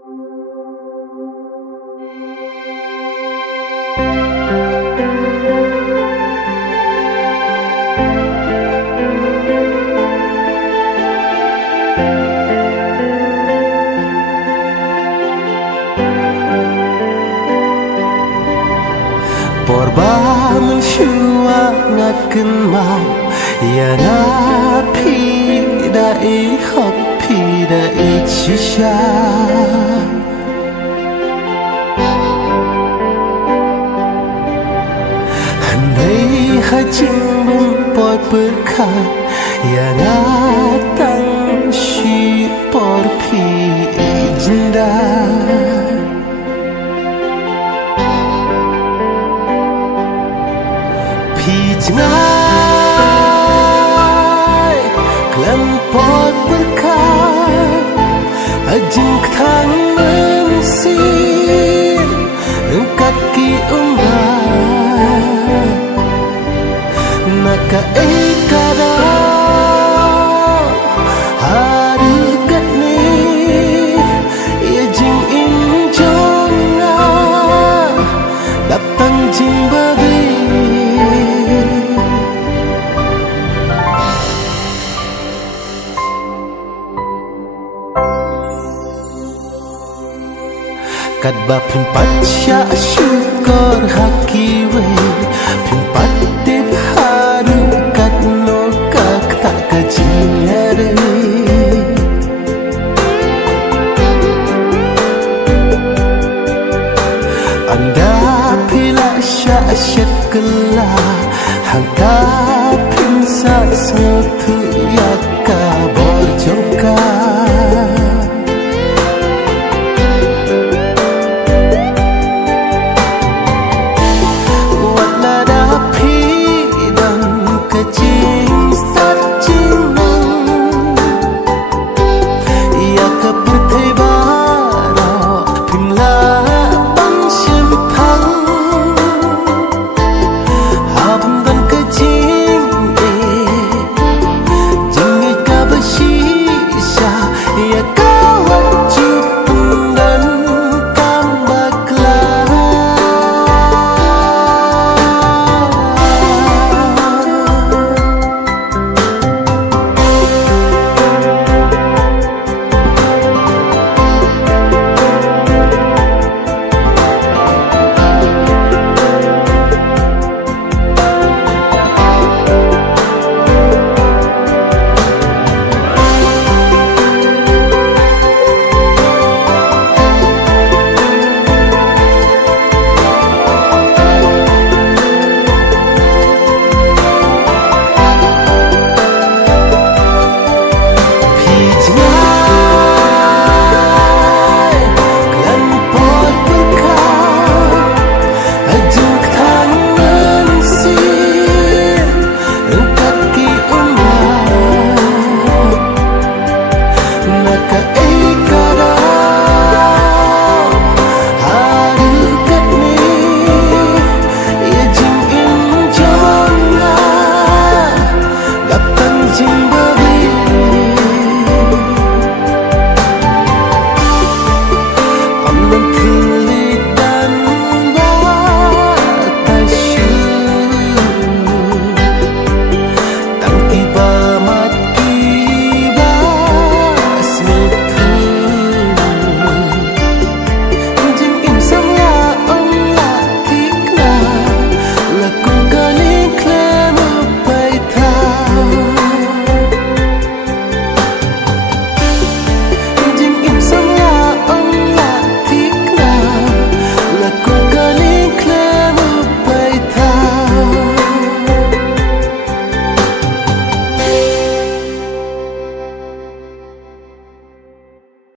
Porba mensyua ngaken mau yana pidai hop pidai shisha handai hajing bumpoi berkat yana tang shi por pi jinda Ngai kelempot berkat ajeng ketang mensir kaki umat naka ekada harugat ni ajeng injona datang jimbabi Kadba pimpat sya syukur hakiwe pimpat tip haru kat no kak tak kajinyare anda pila sya syakla hangka pinsa satu yaka borjongka ya